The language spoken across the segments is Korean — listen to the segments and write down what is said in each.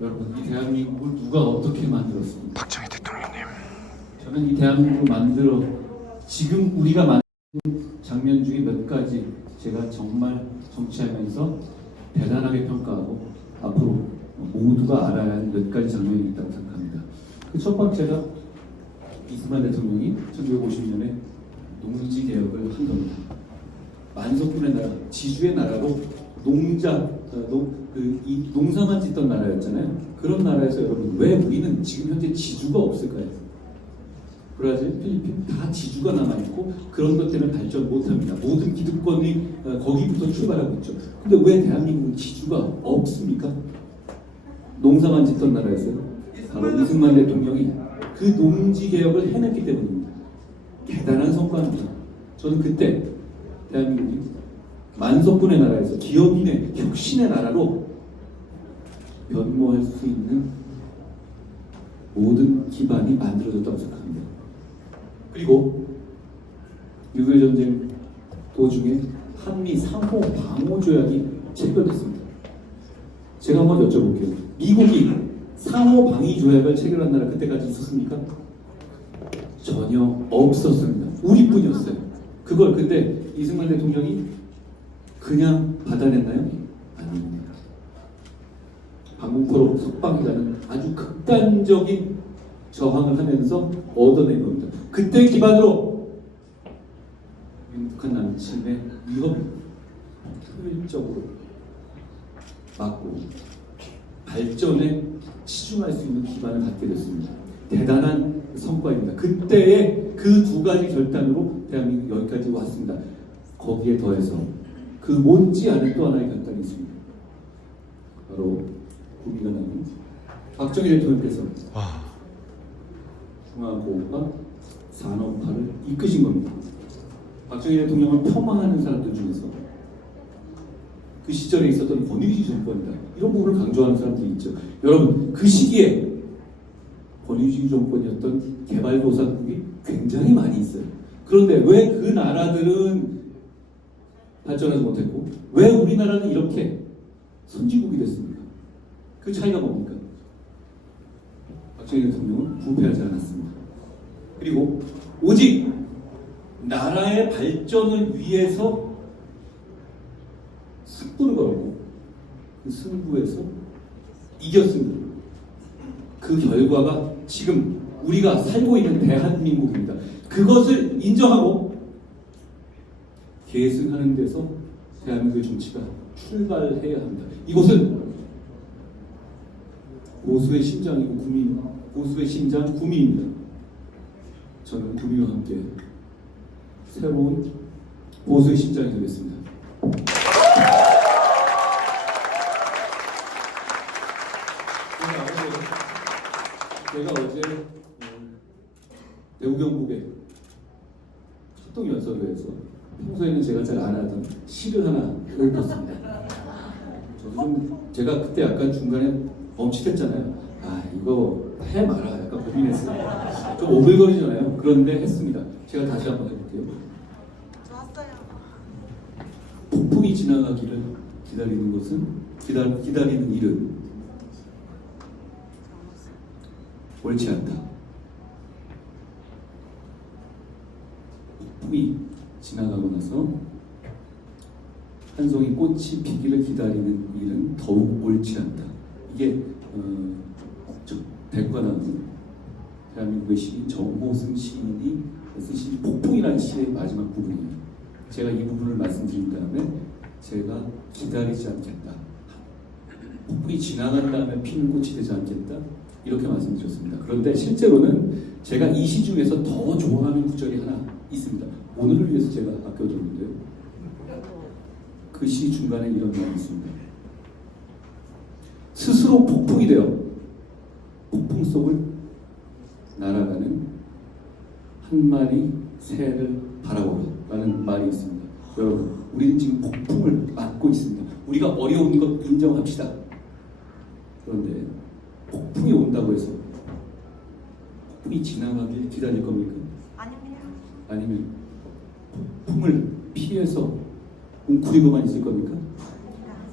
여러분, 이 대한민국을 누가 어떻게 만들었습니까? 박정희 대통령님. 저는 이 대한민국을 만들어 지금 우리가 만든 장면 중에 몇 가지 제가 정말 정치하면서 대단하게 평가하고 앞으로 모두가 알아야 할 몇 가지 장면이 있다고 생각합니다. 그 첫 번째가 이승만 대통령이 1950년에 농지 개혁을 한 겁니다. 만석군의 나라, 지주의 나라로 농사만 짓던 나라였잖아요. 그런 나라에서 여러분, 왜 우리는 지금 현재 지주가 없을까요? 브라질, 필리핀 다 지주가 남아있고 그런 것 때문에 발전 못합니다. 모든 기득권이 거기부터 출발하고 있죠. 근데 왜 대한민국은 지주가 없습니까? 농사만 짓던 나라였어요. 바로 이승만 대통령이 그 농지 개혁을 해냈기 때문입니다. 대단한 성과입니다. 저는 그때 대한민국이 만석군의 나라에서 기업인의 혁신의 나라로 변모할 수 있는 모든 기반이 만들어졌다고 생각합니다. 그리고 6.25 전쟁 도중에 한미 상호 방호 조약이 체결됐습니다. 제가 한번 여쭤볼게요. 미국이 상호 방위 조약을 체결한 나라 그때까지 있었습니까? 전혀 없었습니다. 우리뿐이었어요. 그걸 근데 이승만 대통령이 그냥 받아냈나요? 아닙니다. 방공포로 석방이라는 아주 극단적인 저항을 하면서 얻어낸 겁니다. 그때 기반으로 북한 남침의 위협을 효율적으로 막고 발전에 치중할 수 있는 기반을 갖게 됐습니다. 대단한 성과입니다. 그때의 그 두 가지 결단으로 대한민국이 여기까지 왔습니다. 거기에 더해서 그 못지않은 또 하나의 결단이 있습니다. 바로 구미가 나는 박정희 대통령께서 중화고가 산업화를 이끄신 겁니다. 박정희 대통령을 폄하하는 사람들 중에서 그 시절에 있었던 권위주의 정권이다, 이런 부분을 강조하는 사람들이 있죠. 여러분, 그 시기에 권위주의 정권이었던 개발도상국이 굉장히 많이 있어요. 그런데 왜 그 나라들은 발전하지 못했고 왜 우리나라는 이렇게 선진국이 됐습니까? 그 차이가 뭡니까? 박정희 대통령은 부패하지 않았습니다. 그리고 오직 나라의 발전을 위해서 승부를 걸고 그 승부에서 이겼습니다. 그 결과가 지금 우리가 살고 있는 대한민국입니다. 그것을 인정하고 계승하는 데서 대한민국의 정치가 출발해야 합니다. 이곳은 보수의 심장이고 보수의 심장 구미입니다. 저는 구미와 함께 새로운 보수의 심장이 되겠습니다. 제가 어제 대우경북의 합동연설회에서 평소에는 제가 잘 안 하던 시를 하나 읽었습니다. 제가 그때 약간 중간에 멈칫했잖아요. 아, 이거 해 마라, 약간 고민했어요. 좀 오글거리잖아요. 그런데 했습니다. 제가 다시 한번 해볼게요. 좋았어요. 폭풍이 지나가기를 기다리는 것은 기다리는 일은 옳지 않다. 폭풍이 지나가고 나서 한 송이 꽃이 피기를 기다리는 일은 더욱 옳지 않다. 이게 대구가 나온 대한민국의 시인 정보승 시인이 쓰신 폭풍이라는 시의 마지막 부분이에요. 제가 이 부분을 말씀드린 다음에 제가 기다리지 않겠다. 폭풍이 지나간 다음에 피는 꽃이 되지 않겠다. 이렇게 말씀드렸습니다. 그런데 실제로는 제가 이 시 중에서 더 좋아하는 구절이 하나 있습니다. 오늘을 위해서 제가 아껴뒀는데요. 그 시 중간에 이런 말이 있습니다. 스스로 폭풍이 되어 폭풍 속을 날아가는 한 마리 새를 바라보라 라는 말이 있습니다. 여러분, 우리는 지금 폭풍을 맞고 있습니다. 우리가 어려운 것 인정합시다. 그런데 폭풍이 온다고 해서 폭풍이 지나가길 기다릴 겁니까? 아닙니다. 아니면 폭풍을 피해서 웅크리고만 있을 겁니까?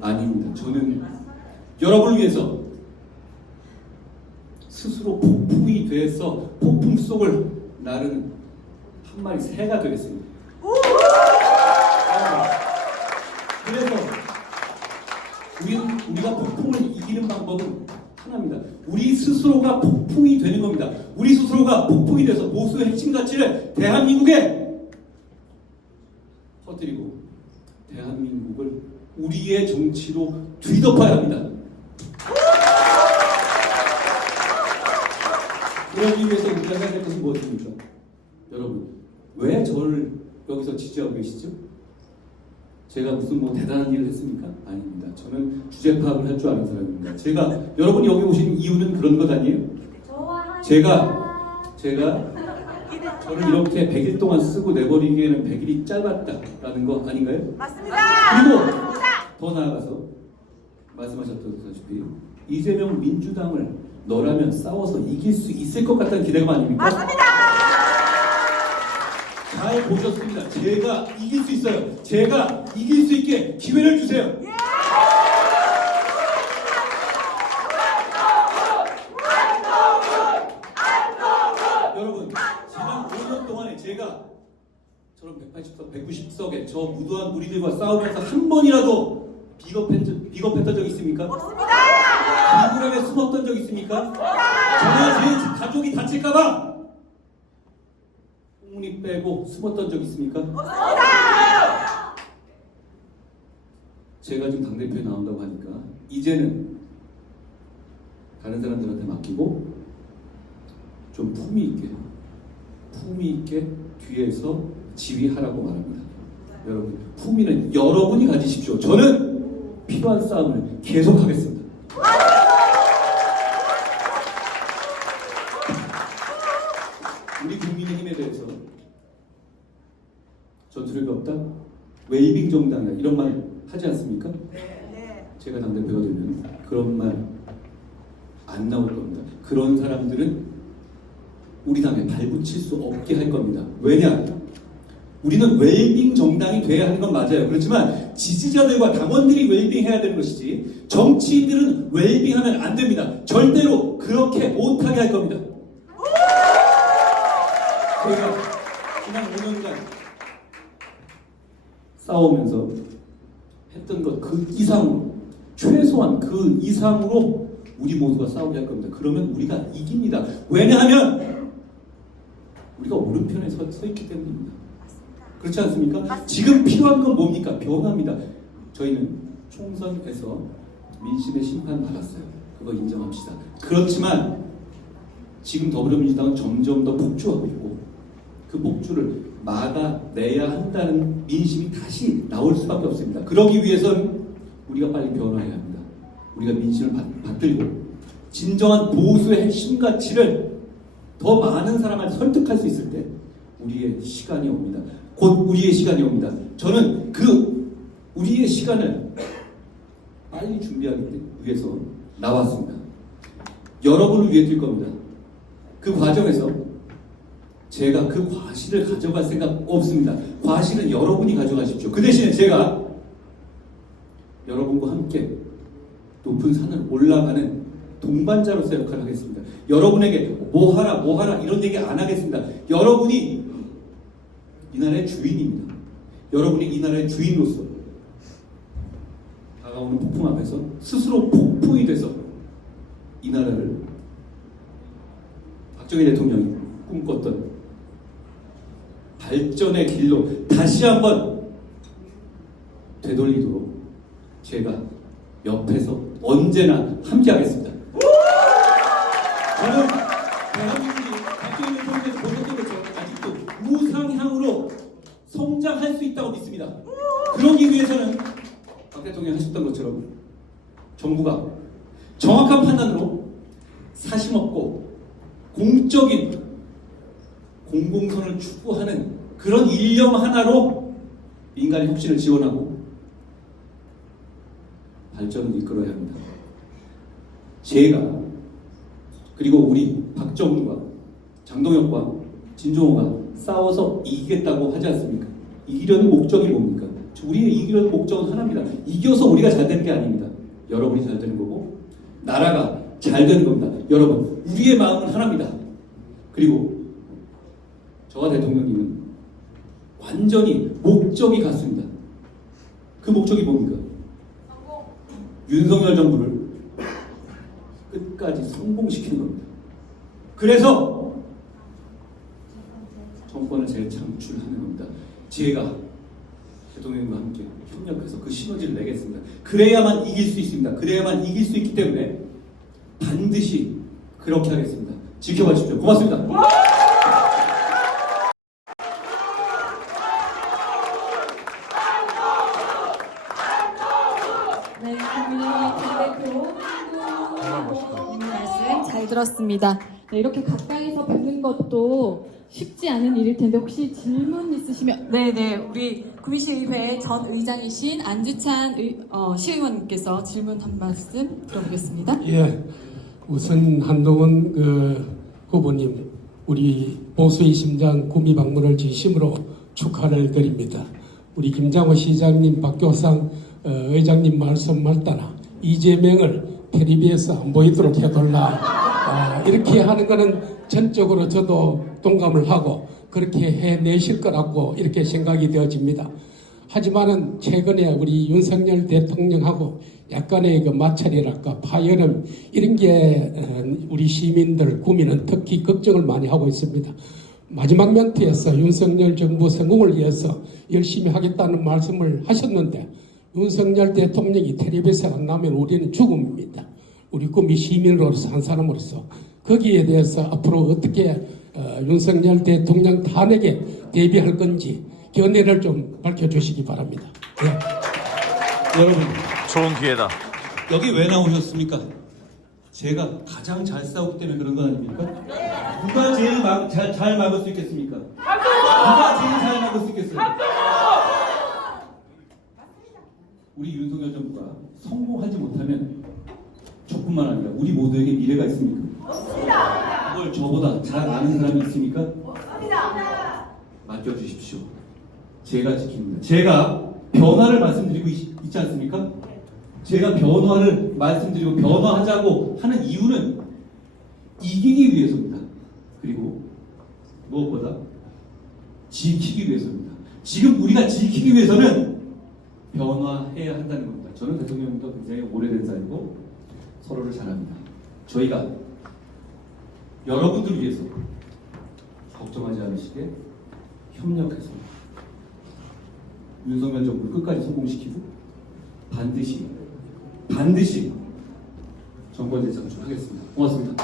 아닙니다. 저는 여러분을 위해서 스스로 폭풍이 돼서 폭풍 속을 나르는 한 마리 새가 되겠습니다. 그래서 우리가 폭풍을 이기는 방법은 하나입니다. 우리 스스로가 폭풍이 되는 겁니다. 우리 스스로가 폭풍이 돼서 보수의 핵심 가치를 대한민국에 퍼뜨리고 대한민국을 우리의 정치로 뒤덮어야 합니다. 그러기 위해서 우리가 해야 될 것은 무엇입니까? 여러분, 왜 저를 여기서 지지하고 계시죠? 제가 무슨 대단한 일을 했습니까? 아닙니다. 저는 주제 파악을 할 줄 아는 사람입니다. 제가 여러분이 여기 오신 이유는 그런 것 아니에요? 제가 저를 이렇게 100일 동안 쓰고 내버리기에는 100일이 짧았다라는 거 아닌가요? 맞습니다. 그리고 더 나아가서 말씀하셨다시피 이재명 민주당을 너라면 싸워서 이길 수 있을 것 같다는 기대감 아닙니까? 맞습니다. 잘 보셨습니다. 제가 이길 수 있어요. 제가 이길 수 있게 기회를 주세요. 여러분, 지난 5년 동안에 제가 저런 180석, 190석에 저 무도한 무리들과 싸우면서 한 번이라도 비겁했던 적 있습니까? 없습니다. 비굴하게 숨었던 적 있습니까? 저나 제 가족이 다칠까봐 꽁무니 빼고 숨었던 적 있습니까? 없습니다. 제가 지금 당대표에 나온다고 하니까 이제는 다른 사람들한테 맡기고 좀 품위 있게 뒤에서 지휘하라고 말합니다. 여러분, 품위는 여러분이 가지십시오. 저는 필요한 싸움을 계속하겠습니다. 우리 국민의힘에 대해서 전투력이 없다? 웨이빙 정당이다 이런 말 하지 않습니까? 네. 제가 당대표가 되면 그런 말 안 나올 겁니다. 그런 사람들은 우리 당에 발붙일 수 없게 할 겁니다. 왜냐? 우리는 웰빙 정당이 돼야 하는 건 맞아요. 그렇지만 지지자들과 당원들이 웰빙 해야 되는 것이지 정치인들은 웰빙하면 안 됩니다. 절대로 그렇게 못하게 할 겁니다. 제가 지난 5년간 싸우면서 했던 것 그 이상으로, 최소한 그 이상으로 우리 모두가 싸우게 할 겁니다. 그러면 우리가 이깁니다. 왜냐하면 우리가 오른편에 서 있기 때문입니다. 그렇지 않습니까? 맞습니다. 지금 필요한 건 뭡니까? 변화입니다. 저희는 총선에서 민심의 심판 받았어요. 그거 인정합시다. 그렇지만 지금 더불어민주당은 점점 더 폭주하고 있고 그 폭주를 막아내야 한다는 민심이 다시 나올 수밖에 없습니다. 그러기 위해서는 우리가 빨리 변화해야 합니다. 우리가 민심을 받들고 진정한 보수의 핵심 가치를 더 많은 사람을 설득할 수 있을 때 우리의 시간이 옵니다. 곧 우리의 시간이 옵니다. 저는 그 우리의 시간을 빨리 준비하기 위해서 나왔습니다. 여러분을 위해 뛸 겁니다. 그 과정에서 제가 그 과실을 가져갈 생각 없습니다. 과실은 여러분이 가져가십시오. 그 대신에 제가 여러분과 함께 높은 산을 올라가는 동반자로서 역할을 하겠습니다. 여러분에게 뭐 하라 이런 얘기 안 하겠습니다. 여러분이 이 나라의 주인입니다. 여러분이 이 나라의 주인으로서 다가오는 폭풍 앞에서 스스로 폭풍이 돼서 이 나라를 박정희 대통령이 꿈꿨던 발전의 길로 다시 한번 되돌리도록 제가 옆에서 언제나 함께하겠습니다. 저는 대한민국이 박정희 대통령께서 보셨던 것처럼 아직도 우상향으로 성장할 수 있다고 믿습니다. 그러기 위해서는 박 대통령이 하셨던 것처럼 정부가 정확한 판단으로 사심없고 공적인 공공선을 추구하는 그런 일념 하나로 민간의 혁신을 지원하고 발전을 이끌어야 합니다. 제가 그리고 우리 박정훈과 장동혁과 진종호가 싸워서 이기겠다고 하지 않습니까? 이기려는 목적이 뭡니까? 우리의 이기려는 목적은 하나입니다. 이겨서 우리가 잘 되는 게 아닙니다. 여러분이 잘 되는 거고 나라가 잘 되는 겁니다. 여러분, 우리의 마음은 하나입니다. 그리고 저와 대통령님은 완전히 목적이 같습니다. 그 목적이 뭡니까? 윤석열 정부를 끝까지 성공시키는 겁니다. 그래서 정권을 재창출하는 겁니다. 제가 대통령님과 함께 협력해서 그 시너지를 내겠습니다. 그래야만 이길 수 있습니다. 그래야만 이길 수 있기 때문에 반드시 그렇게 하겠습니다. 지켜봐 주십시오. 고맙습니다. 네, 국민의힘 당대표 한국님 말씀 잘 들었습니다. 네, 이렇게 가까이서 뵙는 것도 쉽지 않은 일일 텐데 혹시 질문 있으시면 네네 우리 구미시의회 전 의장이신 안주찬 시의원님께서 질문 한 말씀 들어보겠습니다. 예, 우선 한동훈 후보님 우리 보수의 심장 구미 방문을 진심으로 축하를 드립니다. 우리 김장호 시장님, 박교상 의장님 말씀 맞따라 이재명을 텔레비에서 안 보이도록 해달라 이렇게 하는 것은 전적으로 저도 동감을 하고 그렇게 해내실 거라고 이렇게 생각이 되어집니다. 하지만은 최근에 우리 윤석열 대통령하고 약간의 그 마찰이랄까 파열음 이런 게 우리 시민들 구민은 특히 걱정을 많이 하고 있습니다. 마지막 멘트에서 윤석열 정부 성공을 위해서 열심히 하겠다는 말씀을 하셨는데 윤석열 대통령이 텔레비에서 안 나오면 우리는 죽음입니다. 우리 구미 시민으로서 한 사람으로서 거기에 대해서 앞으로 어떻게 윤석열 대통령 탄핵에 대비할 건지 견해를 좀 밝혀주시기 바랍니다. 네. 여러분, 좋은 기회다. 여기 왜 나오셨습니까? 제가 가장 잘 싸우기 때문에 그런 거 아닙니까? 누가 제일 잘 막을 수 있겠습니까? 누가 제일 잘 막을 수 있겠어요? 우리 윤석열 정부가 성공하지 못하면 저뿐만 아니라 우리 모두에게 미래가 있습니까? 없습니다. 그걸 저보다 잘 아는 사람이 있습니까? 없습니다. 맡겨주십시오. 제가 지킵니다. 제가 변화를 말씀드리고 있지 않습니까? 제가 변화를 말씀드리고 변화하자고 하는 이유는 이기기 위해서입니다. 그리고 무엇보다 지키기 위해서입니다. 지금 우리가 지키기 위해서는 변화해야 한다는 겁니다. 저는 대통령님도 굉장히 오래된 사이고 서로를 잘 압니다. 저희가 여러분들을 위해서 걱정하지 않으시게 협력해서 윤석열 정부를 끝까지 성공시키고 반드시 정권 재창출하겠습니다. 고맙습니다.